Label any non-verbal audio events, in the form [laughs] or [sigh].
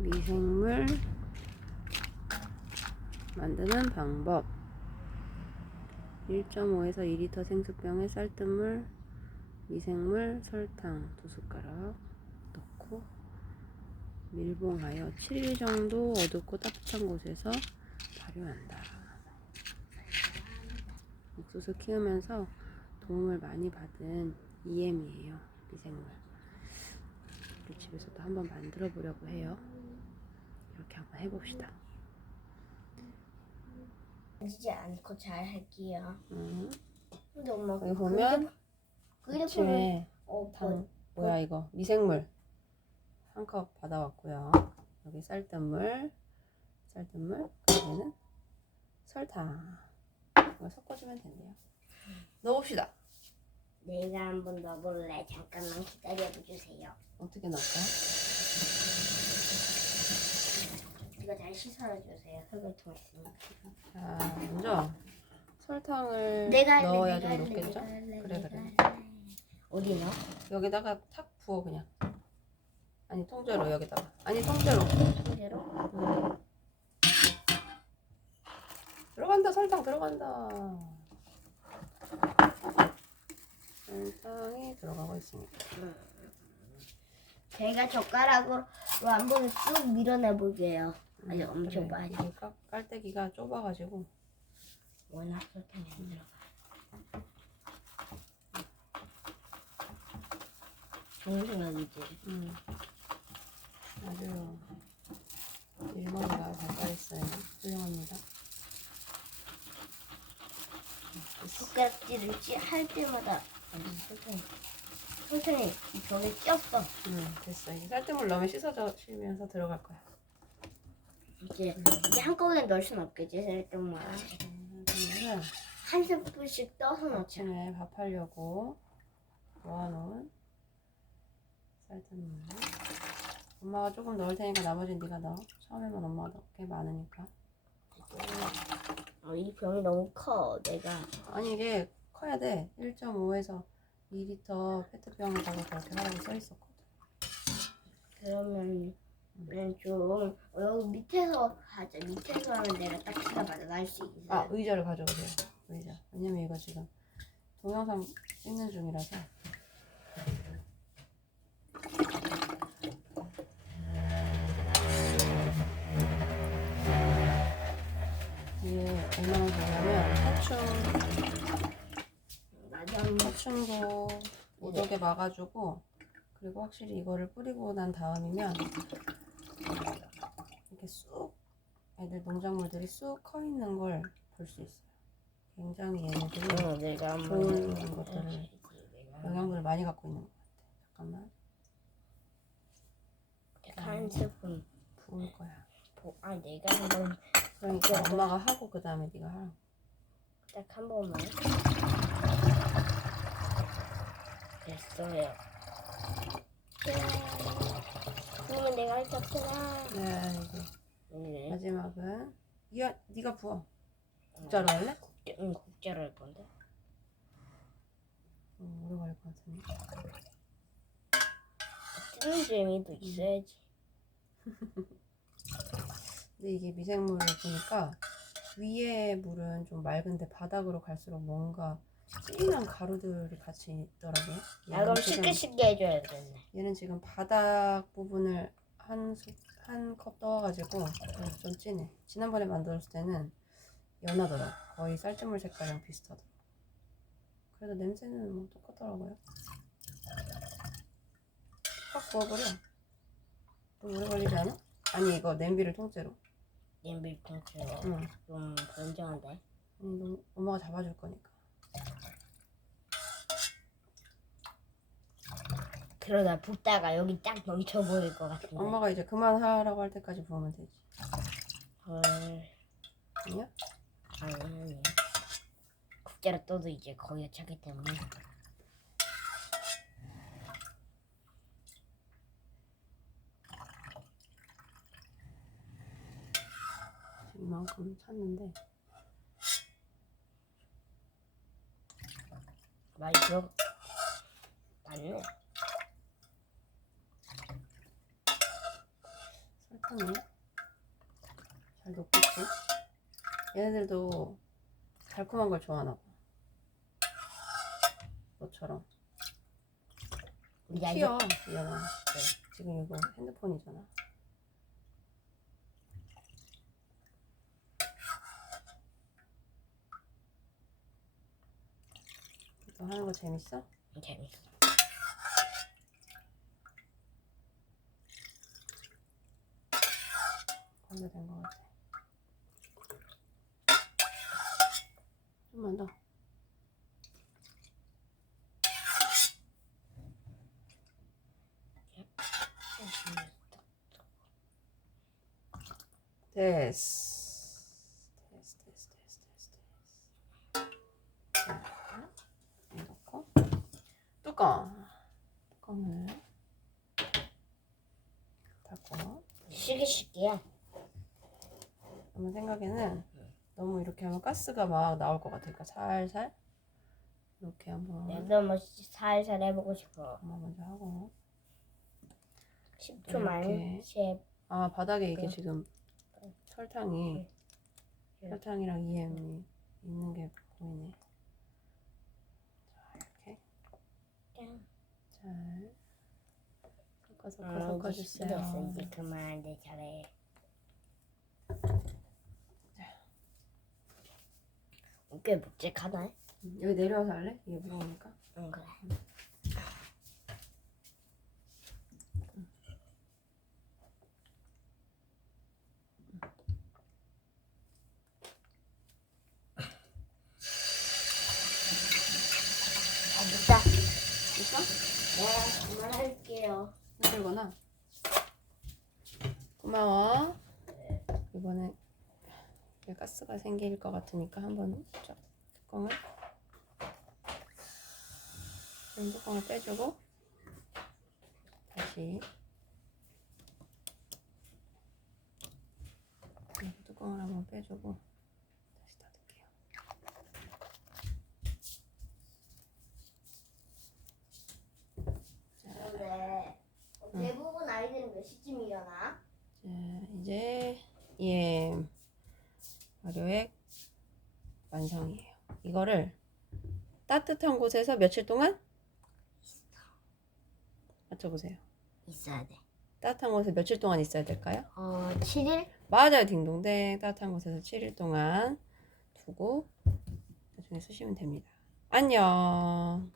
미생물 만드는 방법 1.5에서 2리터 생수병에 쌀뜨물, 미생물, 설탕 두 숟가락 넣고 밀봉하여 7일 정도 어둡고 따뜻한 곳에서 발효한다. 옥수수 키우면서 도움을 많이 받은 EM이에요. 미생물. 우리 집에서도 한번 만들어 보려고 해요. 이렇게 한번 해봅시다. 만지지 않고 잘 할게요. 음, 근데 엄마 여기 보면 아침에 어, 당 뭐야 이거 미생물 한 컵 받아왔고요. 여기 쌀뜨물, 쌀뜨물, 여기는 설탕. 이거 섞어주면 된대요. 넣어봅시다. 내가 한번 넣어볼래. 잠깐만 기다려주세요. 어떻게 넣을까? 이거 잘 씻어주세요. 흙을통 있으니까. 자, 먼저 설탕을 내가 할래, 넣어야 내가 좀 할래, 녹겠죠? 내가 할래, 그래, 내가 그래. 할래. 어디 넣어? 여기다가 탁 부어 그냥. 아니 통째로 여기다가. 아니 통째로. 통째로? 음. 들어간다 설탕 들어간다. 설탕이 들어가고 있습니다. 제가 젓가락으로 한번 쭉 밀어내 볼게요. 아니 음, 엄청 그래. 많이. 이게 깔- 깔때기가 좁아가지고 워낙 설탕이 안 들어가. 좋은 생각이지. 음. 아주 일머리가 발달했어요. 훌륭합니다. 젓가락질을 찌- 할 때마다 아니, 설탕이 설탕이 이 벽에 꼈어. 음, 됐어. 이제 쌀뜨물 넣으면 씻어지면서 들어갈 거야. 이제 이게 한꺼번에 넣을 순 없겠지 그러면 한 스푼씩 떠서 넣자. 아침에 밥하려고 모아놓은 쌀뜨물. 엄마가 조금 넣을 테니까 나머지는 네가 넣어. 처음에만 엄마가 넣게 많으니까. 어, 이 병이 너무 커. 내가 아니 이게 커야 돼. 1.5에서 2리터 페트병에다가 그렇게 하라고 써 있었거든. 그러면 좀 어, 여기 밑에서 하자. 밑에서 하면 내가 딱 키가 맞아 날수 있어. 아 의자를 가져오세요. 의자. 왜냐면 이거 지금 동영상 찍는 중이라서. 이게 얼마나 맞아. 해충도 못 오게 막아주고 그리고 확실히 이거를 뿌리고 난 다음이면 이렇게 쑥 애들 농작물들이 쑥 커 있는 걸 볼 수 있어요. 굉장히 얘네들이 어, 내가 좋은 것들을 내가. 영양분을 많이 갖고 있는 것 같아. 잠깐만 한 스푼. 부을 거야. 보- 아 내가 한번 그러니까 엄마가 하고 그 다음에 네가 하라고. 딱 한 번만. 됐어요. 그러면 내가 할 게 없잖아. 네 이제 네. 마지막은 이야 네가 부어. 국자로 할래? 국자, 응, 국자로 할 건데. 음, 오래 걸릴 것 같은데. 뜨는 재미도 있어야지. [laughs] 근데 이게 미생물을 보니까 위에 물은 좀 맑은데 바닥으로 갈수록 뭔가 진한 가루들이 같이 있더라고요. 아 그럼 지금- 쉽게 쉽게 해줘야 되네. 얘는 지금 바닥 부분을 한한 컵 떠와가지고 좀 진해. 지난번에 만들었을 때는 연하더라. 거의 쌀뜨물 색깔이랑 비슷하더라. 그래도 냄새는 뭐 똑같더라고요. 확 부어버려. 좀 오래 걸리지 않아? 아니 이거 냄비를 통째로. 냄비 통째로 응. 좀. 아니, 너, 엄마가 잡아줄 거니까. 그러다 붓다가 여기 딱 넘쳐버릴 것 같은데. 엄마가 이제 그만하라고 할 때까지 부으면 되지. 헐. 아니야? 아니 아니. 국자로 떠도 이제 거의 차기 때문에. 이만큼 찼는데 많이 들어. 맞네. 크네. 잘 녹겠지? 얘네들도 달콤한 걸 좋아하나 봐. 너처럼. 아직 튀어, 이현아. 지금 이거 핸드폰이잖아. 이거 하는 거 재밌어? 재밌어. 건조 된거 같아. 좀만 더. 됐어. 됐어, 됐어, 됐어, 됐어, 됐어. 자, 이거 넣고 뚜껑. 뚜껑을 닫고. 쉽게야. 엄마 생각에는 너무 이렇게 하면 가스가 막 나올 것 같으니까 살살 이렇게 한번 내가 한번 살살 해보고 싶어. 엄마 먼저 하고 10초만 이렇게. 쉐아 바닥에 이게 네. 지금 설탕이 네. 설탕이랑 EM이 있는 게 보이네 자 이렇게 잘 섞어 섞어 어, 섞어주세요. 이제 그만 내 차례. 꽤 묵직하네. 음, 여기 내려와서 할래? 이게 무거우니까 응 그래. 아, 됐다. 됐어? 네, 그만할게요. 힘들구나 고마워 이번에 이게 가스가 생길 것 같으니까 한번 쫙 뚜껑을 좀 뚜껑을 빼주고 다시 이렇게 뚜껑을 한번 빼주고 다시 닫을게요. 그런데 대부분 아이들은 몇 시쯤 일어나? 자, 이제 예 발효액 완성이에요. 이거를 따뜻한 곳에서 며칠 동안 맞춰보세요. 있어야 돼. 따뜻한 곳에 며칠 동안 있어야 될까요? 어, 7일? 맞아요, 딩동댕. 따뜻한 곳에서 7일 동안 두고 나중에 쓰시면 됩니다. 안녕.